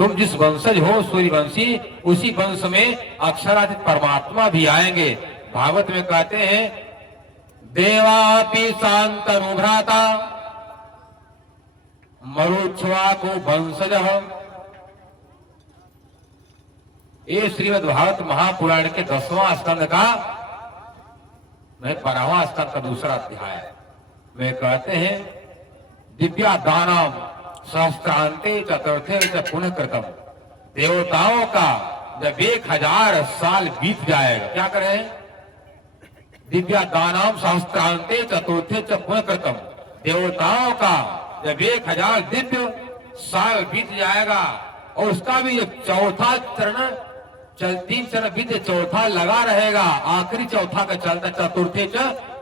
तुम जिस वंशज हो सूर्यवंशी, उसी वंश में अक्षरातीत परमात्मा भी आएंगे। भागवत में कहते हैं देवापि शांतनुभ्राता मरुच्छवा को वंशज। ये श्रीमद् भागवत महापुराण के 10वां स्कंद का 12वां स्कंद का दूसरा अध्याय में कहते हैं दिव्या दानम सहस्त्रांते चतुर्थे च पुनः कृतम। देवताओं का जब 1000 साल बीत जाएगा, क्या करें? दिव्या दानम सहस्त्रांते चतुर्थे च पुनः कृतम। देवताओं का जब 1000 दिव्य साल बीत जाएगा और उसका भी चौथा चरण 3 चरण बीत, चौथा लगा रहेगा, आखिरी चौथा का चलता चतुर्थे च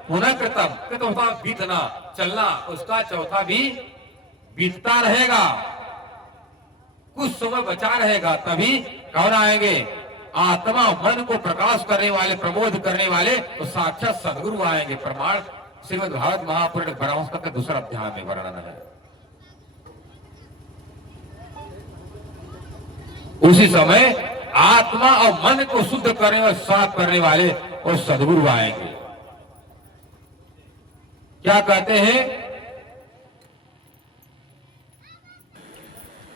पुनः कृतम, तो बीतना चलना उसका चौथा भी बीतता रहेगा, कुछ समय बचा रहेगा। तभी कौन आएंगे? आत्मा मन को प्रकाश करने वाले, प्रबोध करने वाले तो साक्षात सदगुरु आएंगे। प्रमाण श्रीमद् भागवत महापुराण 12वां स्कंद का दूसरा अध्याय में वर्णन है। उसी समय आत्मा और मन को शुद्ध करने और साफ करने वाले और सदगुरु आएंगे। क्या कहते हैं?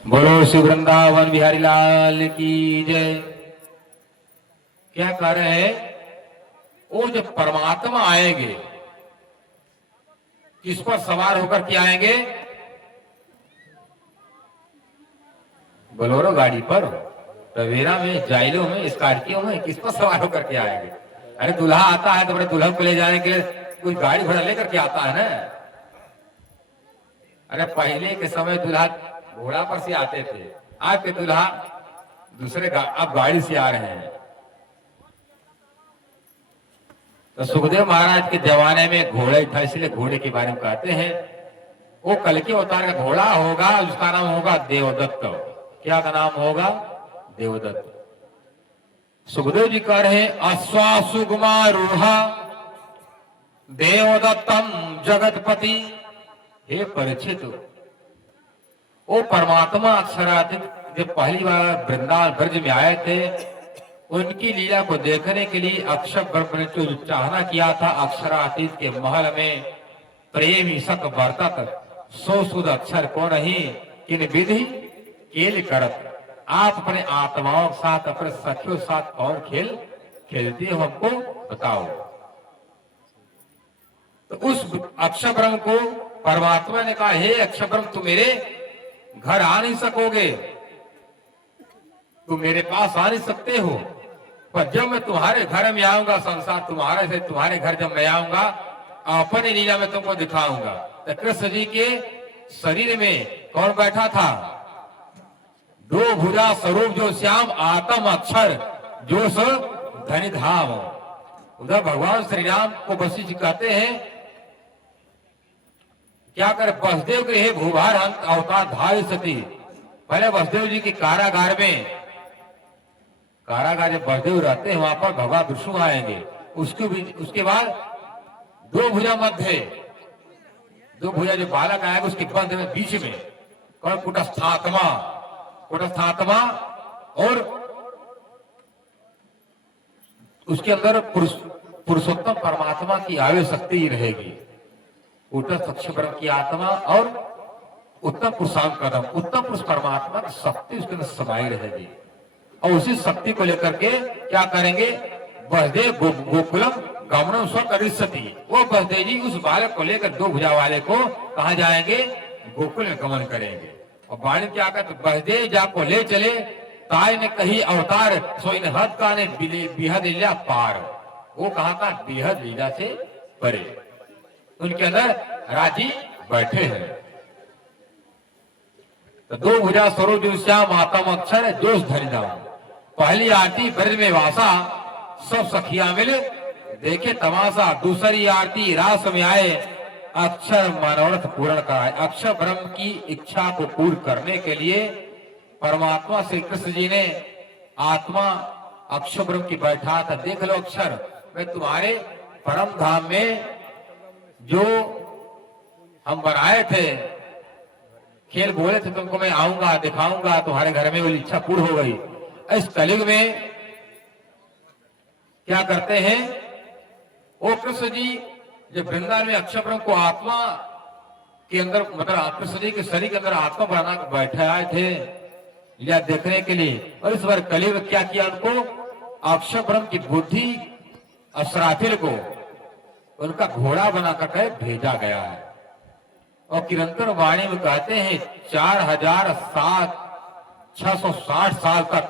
बोलो श्री वृंदावन बिहारी लाल की जय। क्या कह रहे हैं? वो जो परमात्मा आएंगे किस पर सवार होकर के आएंगे? बोलोरो गाड़ी पर, टवेरा में, जाइलो में, स्कॉर्पियो में, किस पर सवार होकर के आएंगे? अरे दूल्हा आता है तो बड़े दुल्हन को ले जाने के लिए कोई गाड़ी घोड़ा लेकर के आता है ना। अरे पहले के समय दूल्हा घोड़ा पर से आते थे, आज के दूल्हा दूसरे अब गाड़ी से आ रहे हैं। तो सुखदेव महाराज के जमाने में घोड़े था, इसलिए घोड़े के बारे में कहते हैं वो कल के अवतार का घोड़ा होगा, उसका नाम होगा देवदत्त। क्या का नाम होगा? देवदत्त। सुखदेव जी कह रहे हैं अश्वासुगुमारूढ़ा देवदत्तम जगतपति। हे परीक्षित, वो परमात्मा अक्षरातीत जब पहली बार वृंदावन ब्रज में आए थे, उनकी लीला को देखने के लिए अक्षर ब्रह्म ने जो चाहना किया था, अक्षरातीत के महल में प्रेम ईसक बरतत सो सुध अक्षर को नहीं किन विधि खेल करत। आप अपने आत्माओं के साथ, अपने सखियों के साथ कौन खेल खेलते हो, हमको बताओ। तो उस अक्षर ब्रह्म को परमात्मा ने कहा, हे अक्षर ब्रह्म, तुम मेरे घर आ नहीं सकोगे, तुम मेरे पास आ नहीं सकते हो, पर जब मैं तुम्हारे घर में आऊंगा, संसार तुम्हारे से, तुम्हारे घर जब मैं आऊंगा, अपने लीला में तुमको दिखाऊंगा। तो कृष्ण जी के शरीर में कौन बैठा था? 2 भुजा स्वरूप जो श्याम आत्म अक्षर जो सो धनि धाम। उधर भगवान श्री राम को वशिष्ठ जी कहते हैं क्या करे? वसुदेव के हे भूभार अंत अवतार धाय सती। पहले वसुदेव जी के कारागार में, कारागार जब वसुदेव रहते हैं वहां पर भगवान विष्णु आएंगे। उसके बाद 2 भुजा मध्य, 2 भुजा जो बालक आएगा उसके बंध में बीच में कौन? कुटस्थात्मा। कुटस्थात्मा और उसके अंदर पुरुषोत्तम परमात्मा की आयु शक्ति ही रहेगी। कुटस्थ अक्षर की आत्मा और उत्तम पुरुषांग कदम, उत्तम पुरुष परमात्मा की शक्ति उसके अंदर समाई रहेगी। और उसी शक्ति को लेकर के क्या करेंगे? वसुदेव गोकुलम गमनम स्वकरिष्यति। वो वसुदेव जी उस बालक को लेकर 2 भुजा वाले को कहा जाएंगे? गोकुल में गमन करेंगे। और वाणी क्या कहते? वसुदेव जा को ले चले ताय ने कही अवतार सो इन हद का ने बेहद लीला पार। वो कहा का? बेहद लीला से परे, उनके अंदर राजी बैठे हैं। तो 2 भुजा स्वरूप जो श्याम आत्म अक्षर जोश धरि धाम। पहली आरती ब्रज में वासा, सब सखिया मिले देखे तमाशा। दूसरी आरती रास में आए, अक्षर मनोरथ पूर्ण कराए। अक्षर ब्रह्म की इच्छा को पूर्ण करने के लिए परमात्मा श्री कृष्ण जी ने आत्मा अक्षर ब्रह्म की बैठा था। देख लो अक्षर, मैं तुम्हारे परम धाम में जो हम बनाए थे खेल बोले थे तुमको मैं आऊंगा दिखाऊंगा, तुम्हारे घर में वो इच्छा पूर्ण हो गई। इस कलयुग में क्या करते हैं, वो कृष्ण जी जब वृंदावन में अक्षय ब्रह्म को आत्मा के अंदर, मतलब कृष्ण जी के शरीर के अंदर आत्मा बना के बैठे आए थे या देखने के लिए, और इस बार कलयुग में क्या किया, उनको अक्षय ब्रह्म की बुद्धि असराफिल को उनका घोड़ा बना करके भेजा गया है। और किरंतर वाणी में कहते हैं 4660 साल तक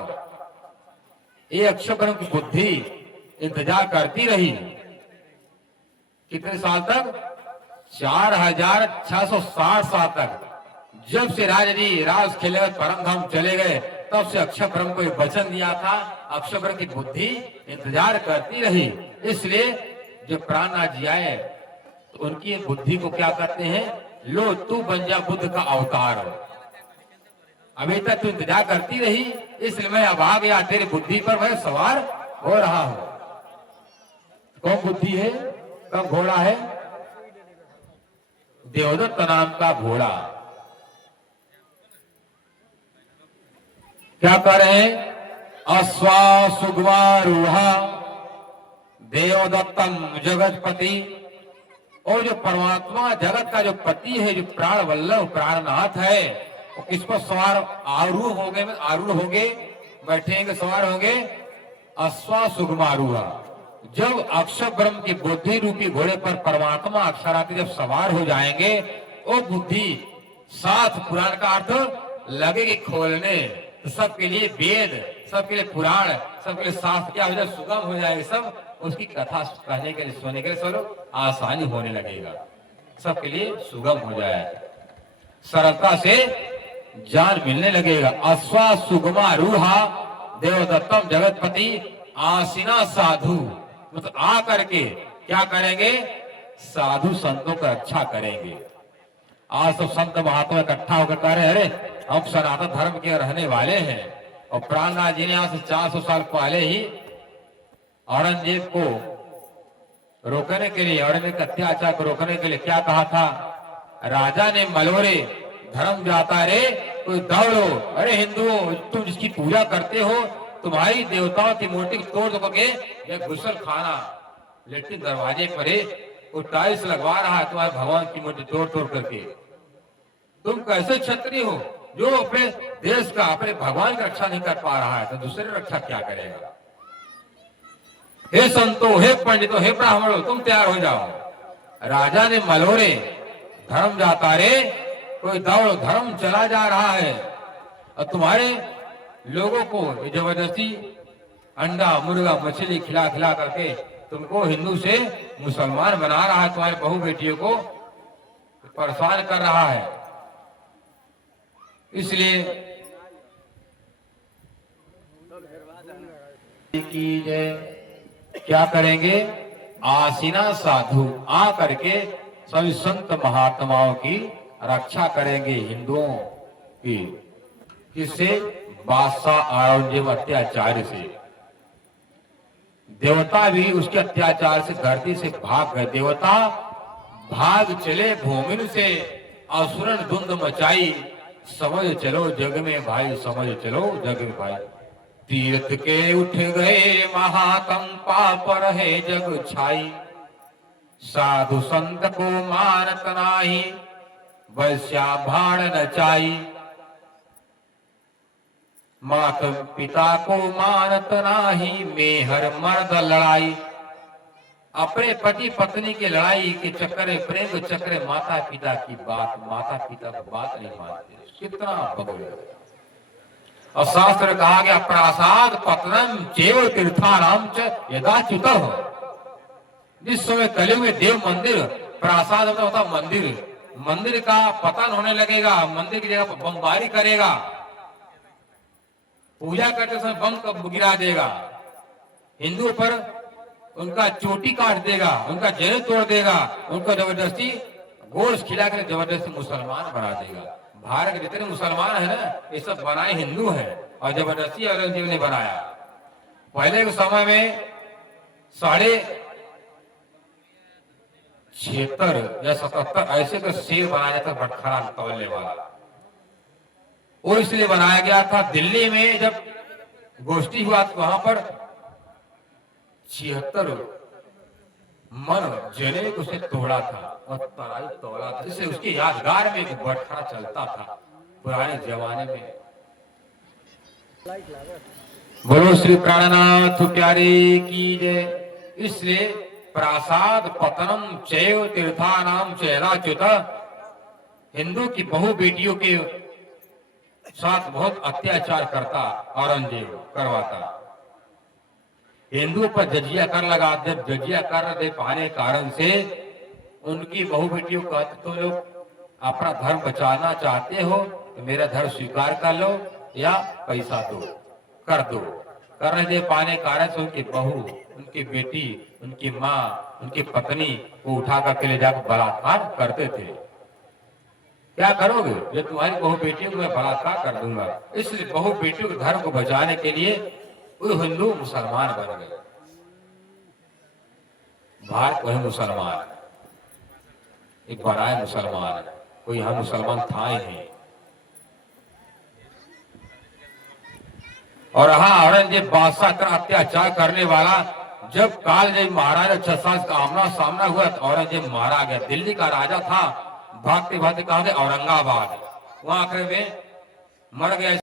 ये अक्षय ब्रह्म की बुद्धि इंतजार करती रही। कितने साल तक? 4660 साल तक। जब से राजा जी राज खेले परम धाम चले गए, तब से अक्षय ब्रह्म को एक वचन दिया था, अक्षय ब्रह्म की बुद्धि इंतजार करती रही। इसलिए जब प्राणनाथ जी आए तो उनकी बुद्धि को क्या करते हैं, लो तू बन जा बुद्ध का अवतार। अभी तक तू इंतजार करती रही, इसलिए मैं अब आ गया, तेरी बुद्धि पर मैं सवार हो रहा हूं। कौन बुद्धि है, कब घोड़ा है? देवदत्त नाम का घोड़ा। क्या कर रहे हैं? अश्वा सुगमारूढ़ा देवदत्तम जगतपति। और जो परमात्मा जगत का जो पति है, जो प्राण वल्लभ प्राणनाथ है, वो किस पर सवार आरूढ़ होंगे, बैठेंगे, सवार होंगे अश्वा सुगमारूढ़ा। जब अक्षय ब्रह्म की बुद्धि रूपी घोड़े पर परमात्मा अक्षरार्थी जब सवार हो जाएंगे, वो बुद्धि 7 पुराण का अर्थ लगेगी खोलने। तो सबके लिए वेद, सबके लिए पुराण, सबके लिए शास्त्र क्या हो जाए, सुगम हो जाएगा। सब उसकी कथा कहने के लिए, सुनने के लिए सब आसानी होने लगेगा, सबके लिए सुगम हो जाए, सरलता से ज्ञान मिलने लगेगा। अश्वा सुगमा रूढ़ा देवदत्तम जगतपति आसीना साधु, मतलब आ करके क्या करेंगे, साधु संतों का रक्षा करेंगे। आज सब संत महात्मा इकट्ठा होकर कह रहे, अरे हम सनातन धर्म के रहने वाले हैं। और प्राणनाथ जी ने आज से 400 साल पहले ही औरंगजेब को रोकने के लिए, औरंगजेब के अत्याचार को रोकने के लिए क्या कहा था, राजा ने मलोरे धर्म जाता रे कोई दौड़ो। अरे हिंदुओं, तुम जिसकी पूजा करते हो, तुम्हारी देवताओं की मूर्ति तोड़ दोगे, यह गुसल खाना लेकिन दरवाजे पर वो टाइल्स लगवा रहा है तुम्हारे भगवान की मूर्ति तोड़ तोड़ करके। तुम कैसे क्षत्रिय हो जो अपने देश का, अपने भगवान की रक्षा नहीं कर पा रहा है, तो दूसरे रक्षा क्या करेगा? हे संतो, हे पंडितों, हे ब्राह्मणों, तुम तैयार हो जाओ। राजा ने मलोरे धर्म जाता रे कोई दौड़, धर्म चला जा रहा है। और तुम्हारे लोगों को जबरदस्ती अंडा मुर्गा मछली खिला खिला करके तुमको हिंदू से मुसलमान बना रहा है, तुम्हारे बहू बेटियों को परेशान कर रहा है। इसलिए क्या करेंगे, आसीना साधु आ करके सभी संत महात्माओं की रक्षा करेंगे हिंदुओं की। किससे? बादशाह औरंगजेब अत्याचार से। देवता भी उसके अत्याचार से धरती से भाग गए। देवता भाग चले भूमि से, असुरन धुंध मचाई, समझ चलो जग में भाई, समझ चलो जग में भाई। तीर्थ के उठ गए महाकंपा, पर है जग छाई। साधु संत को मानत नाही, वैश्या भाड़ नचाई। माता पिता को मानत नाही, मेहर मर्द लड़ाई। अपने पति पत्नी की लड़ाई के चक्कर में, प्रेम के चक्कर में माता पिता की बात, माता पिता की बात नहीं मानते। कितना बगल। और शास्त्र कहा गया प्रासाद पतनम चेव तीर्थानाम च यदाच्युतः। जिस समय कलयुग में देव मंदिर, प्रासाद होता मंदिर, मंदिर का पतन होने लगेगा, मंदिर की जगह पर बमबारी करेगा, पूजा करते समय बम का गिरा देगा, हिंदुओं पर उनका चोटी काट देगा, उनका जहर तोड़ देगा, उनको जबरदस्ती गोश्त खिला कर जबरदस्ती मुसलमान बना देगा। भारत के जितने मुसलमान है ना, ये सब बनाए हिंदू हैं और जबरदस्ती औरंगजेब ने बनाया। पहले के समय में 76.5 या 77 ऐसे तो शेर बनाया जाता, भटखरा तौलने वाला। वो इसलिए बनाया गया था। दिल्ली में जब गोष्ठी हुआ तो वहां पर 76 मन जने को उसे तोड़ा था और तराई तोड़ा था, जिससे उसकी यादगार में एक बटखरा चलता था पुराने जमाने में। बोलो श्री प्राणनाथ प्यारे की जय। इसलिए प्रासाद पतनम चैव तीर्थानाम चैलाच्युत, हिंदू की बहु बेटियों के साथ बहुत अत्याचार करता औरंगजेब, करवाता। हिंदुओं पर जजिया कर लगा, जब जजिया कर दे पाने कारण से उनकी बहु बेटियों को कहते, तो लोग अपना धर्म बचाना चाहते हो तो मेरा धर्म स्वीकार कर लो या पैसा दो, कर दो। करने दे पाने कारण से उनकी बहू, उनकी बेटी, उनकी माँ, उनकी पत्नी को उठा कर ले जाकर बलात्कार करते थे। क्या करोगे? ये तुम्हारी बहु बेटियों को मैं बलात्कार कर दूंगा। इसलिए बहु बेटियों के धर्म को बचाने के लिए वो हिंदू मुसलमान बन गए। भारत वही मुसलमान, एक बड़ा मुसलमान, कोई यहाँ मुसलमान था ही नहीं। और हाँ, औरंगजेब बादशाह का अत्याचार करने वाला, जब कालजयी महाराजा छत्रसाल का आमना सामना हुआ तो औरंगजेब मारा गया। दिल्ली का राजा था, भागते भागते कहा औरंगाबाद, वहां आखिर में मर गया।